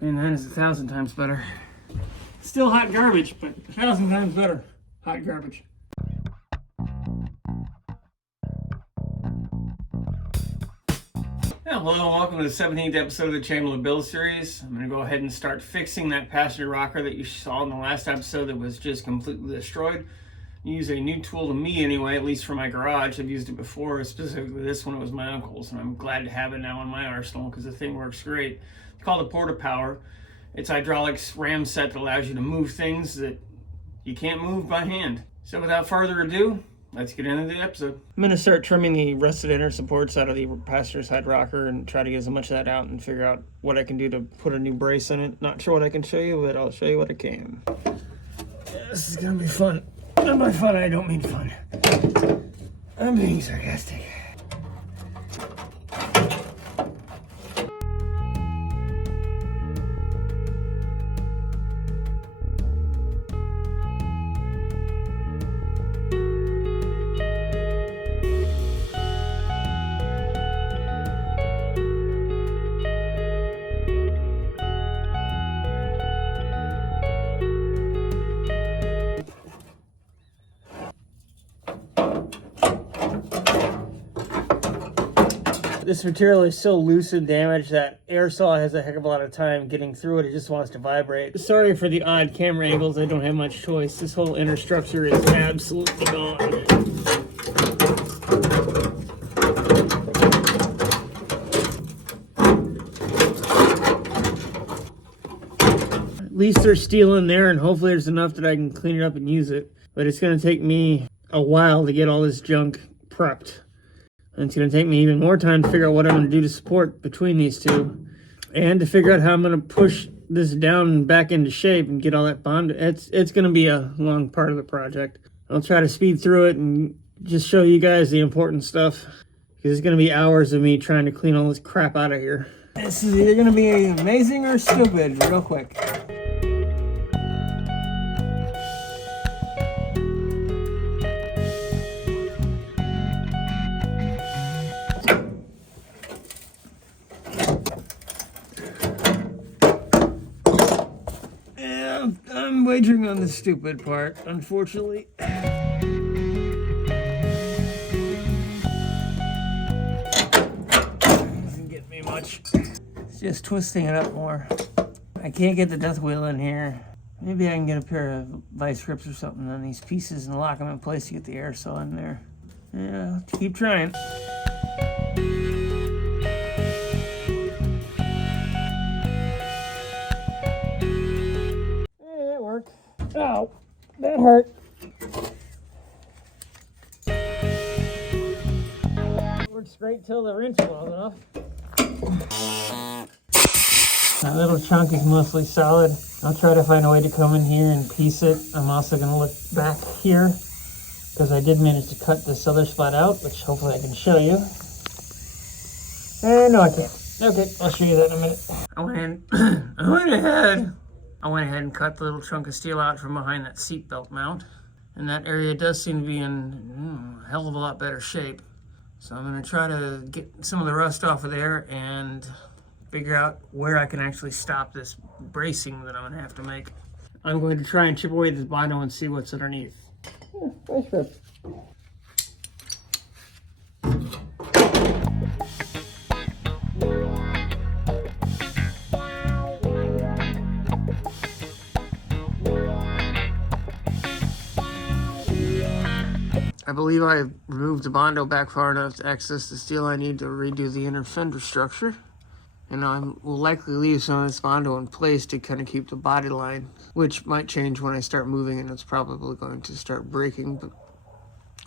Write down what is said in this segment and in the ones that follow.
And that is 1,000 times better. Still hot garbage, but 1,000 times better hot garbage. Hello and welcome to the 17th episode of the Chambler build series. I'm going to go ahead and start fixing that passenger rocker that you saw in the last episode that was just completely destroyed. Use a new tool to me anyway, at least for my garage. I've used it before, specifically this one. It was my uncle's, and I'm glad to have it now in my arsenal because the thing works great. It's called the Porta Power. It's hydraulics ram set that allows you to move things that you can't move by hand. So without further ado, let's get into the episode. I'm going to start trimming the rusted inner supports out of the passenger side rocker and try to get as much of that out and figure out what I can do to put a new brace in it. Not sure what I can show you, but I'll show you what I can. Yeah, this is going to be fun. And by fun, I don't mean fun. I'm being sarcastic. This material is so loose and damaged that air saw has a heck of a lot of time getting through it. It just wants to vibrate. Sorry for the odd camera angles. I don't have much choice. This whole inner structure is absolutely gone. At least there's steel in there, and hopefully there's enough that I can clean it up and use it. But it's going to take me a while to get all this junk prepped. And it's going to take me even more time to figure out what I'm going to do to support between these two. And to figure out how I'm going to push this down and back into shape and get all that bond. It's going to be a long part of the project. I'll try to speed through it and just show you guys the important stuff. Because it's going to be hours of me trying to clean all this crap out of here. This is either going to be amazing or stupid real quick. I'm wagering on the stupid part, unfortunately. Doesn't get me much. It's just twisting it up more. I can't get the death wheel in here. Maybe I can get a pair of vice grips or something on these pieces and lock them in place to get the air saw in there. Yeah, keep trying. Ow, that hurt. Worked straight till the wrench falls off. That little chunk is mostly solid. I'll try to find a way to come in here and piece it. I'm also going to look back here because I did manage to cut this other spot out, which hopefully I can show you. No, I can't. Okay, I'll show you that in a minute. I went ahead and cut the little chunk of steel out from behind that seat belt mount. And that area does seem to be in a hell of a lot better shape. So I'm going to try to get some of the rust off of there and figure out where I can actually stop this bracing that I'm going to have to make. I'm going to try and chip away this vinyl and see what's underneath. Nice grip. I believe I removed the Bondo back far enough to access the steel I need to redo the inner fender structure. And I will likely leave some of this Bondo in place to kind of keep the body line, which might change when I start moving, and it's probably going to start breaking, but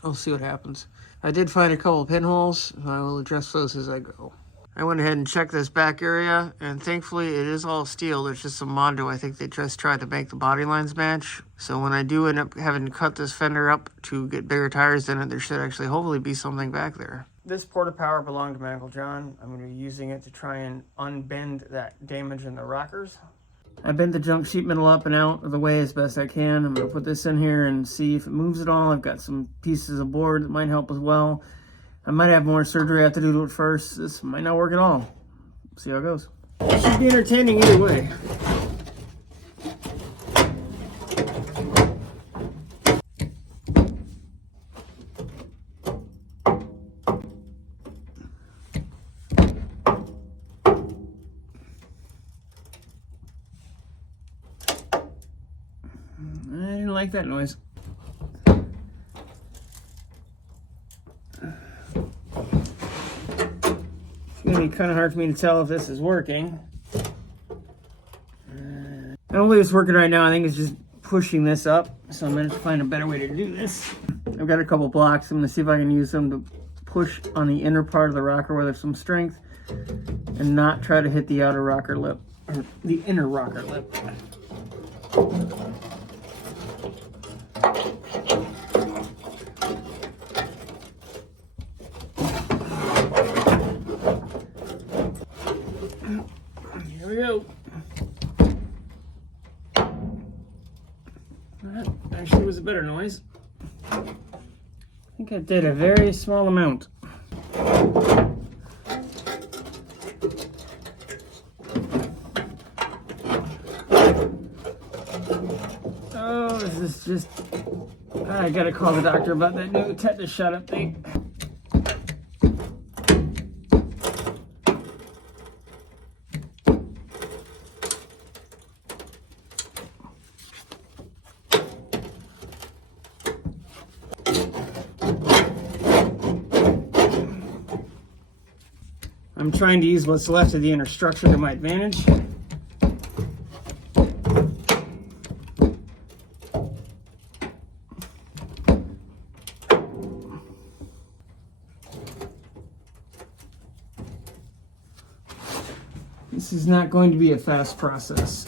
I'll see what happens. I did find a couple of pinholes, and I will address those as I go. I went ahead and checked this back area, and thankfully it is all steel. There's just some Bondo. I think they just tried to make the body lines match. So when I do end up having to cut this fender up to get bigger tires in it, there should actually hopefully be something back there. This Porta Power belonged to my Uncle John. I'm going to be using it to try and unbend that damage in the rockers. I bent the junk sheet metal up and out of the way as best I can. I'm going to put this in here and see if it moves at all. I've got some pieces of board that might help as well. I might have more surgery I have to do to it first. This might not work at all. See how it goes. It should be entertaining either way. I didn't like that noise. It's gonna be kind of hard for me to tell if this is working. I don't believe it's working right now. I think it's just pushing this up. So I'm gonna have to find a better way to do this. I've got a couple blocks. I'm gonna see if I can use them to push on the inner part of the rocker where there's some strength and not try to hit the outer rocker lip, or the inner rocker lip. Here we go. That actually was a better noise. I think I did a very small amount. Oh, this is just... I gotta call the doctor about that new tetanus shot up thing. I'm trying to use what's left of the inner structure to my advantage. This is not going to be a fast process.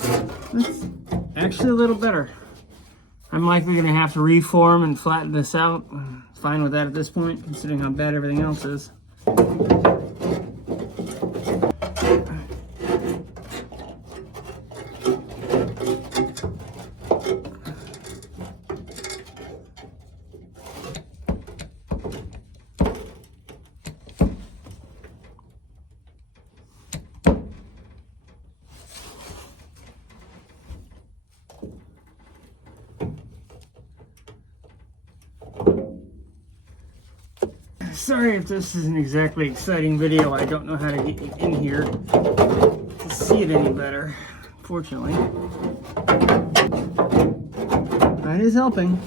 That's actually a little better. I'm likely going to have to reform and flatten this out. Fine with that at this point, considering how bad everything else is. Sorry if this is an exactly exciting video. I don't know how to get you in here to see it any better, fortunately. That is helping.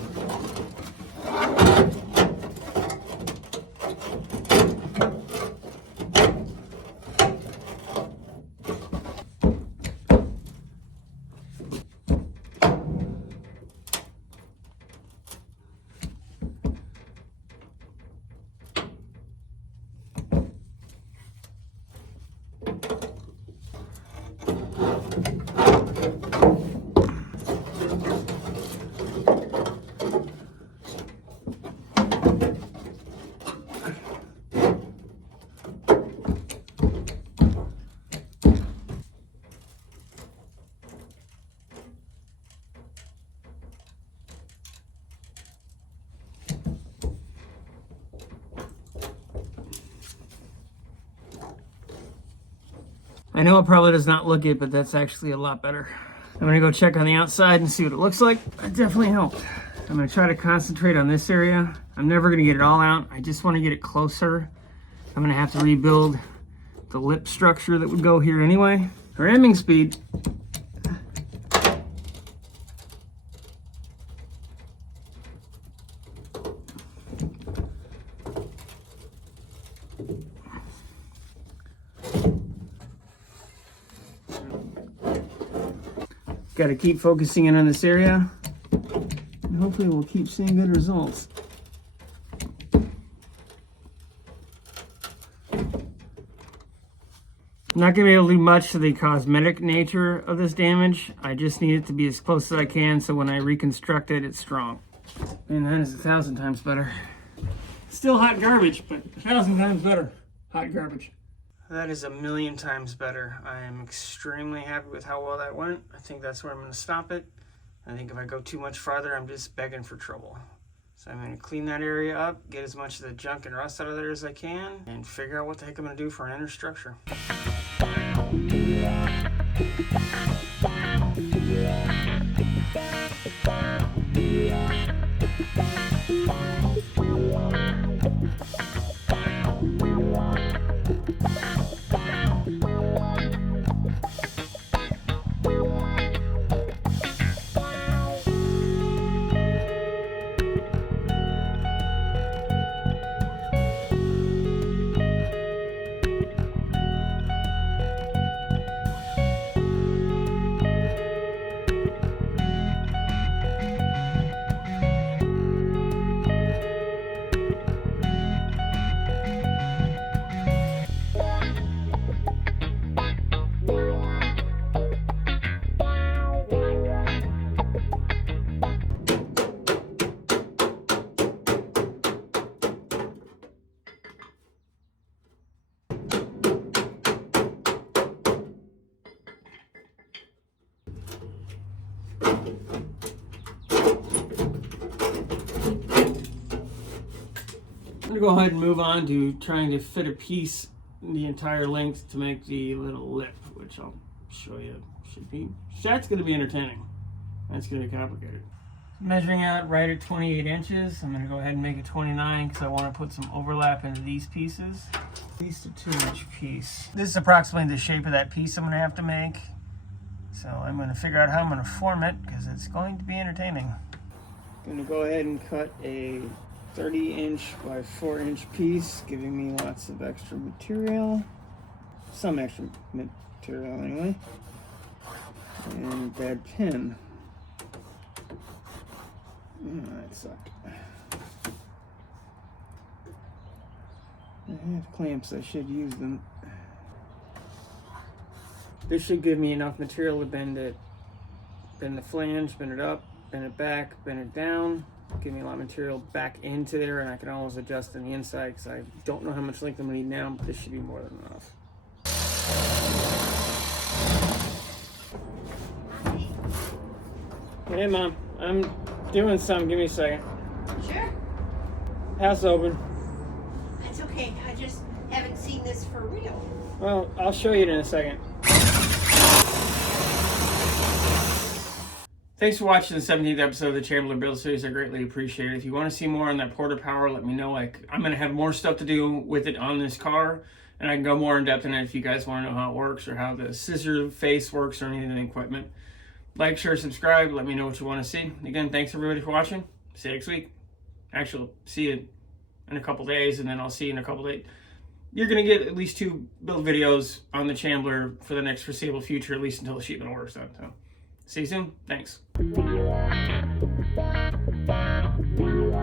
I know it probably does not look it, but that's actually a lot better. I'm gonna go check on the outside and see what it looks like. That definitely helped. I'm gonna try to concentrate on this area. I'm never gonna get it all out. I just wanna get it closer. I'm gonna have to rebuild the lip structure that would go here anyway. Ramming speed. Got to keep focusing in on this area, and hopefully we'll keep seeing good results. I'm not going to be able to do much to the cosmetic nature of this damage. I just need it to be as close as I can so when I reconstruct it, it's strong. And that is 1,000 times better. Still hot garbage, but 1,000 times better. Hot garbage. That is 1,000,000 times better. I am extremely happy with how well that went. I think that's where I'm going to stop it. I think if I go too much farther, I'm just begging for trouble. So I'm going to clean that area up, get as much of the junk and rust out of there as I can, and figure out what the heck I'm going to do for an inner structure. I'm gonna go ahead and move on to trying to fit a piece the entire length to make the little lip, which I'll show you. That's gonna be entertaining. That's gonna be complicated. Measuring out right at 28 inches. I'm gonna go ahead and make it 29 because I want to put some overlap into these pieces. At least a 2-inch piece. This is approximately the shape of that piece I'm gonna have to make. So I'm gonna figure out how I'm gonna form it because it's going to be entertaining. I'm gonna go ahead and cut a 30-inch by 4-inch piece, giving me lots of extra material. Some extra material anyway. And bad pin. That sucked. I have clamps, I should use them. This should give me enough material to bend it. Bend the flange, bend it up, bend it back, bend it down. Give me a lot of material back into there, and I can always adjust on the inside because I don't know how much length I'm going to need now, but this should be more than enough. Hey Mom, I'm doing something. Give me a second. Sure. House open. That's okay. I just haven't seen this for real. Well, I'll show you in a second. Thanks for watching the 17th episode of the Chambler build series. I greatly appreciate it. If you want to see more on that Porta Power, let me know. Like, I'm going to have more stuff to do with it on this car, and I can go more in depth in it if you guys want to know how it works or how the scissor face works or any of the equipment. Like, share, subscribe. Let me know what you want to see. Again, thanks everybody for watching. See you next week. Actually, see you in a couple days, and then I'll see you in a couple days. You're going to get at least 2 build videos on the Chambler for the next foreseeable future, at least until the sheet metal work's done. So, see you soon. Thanks.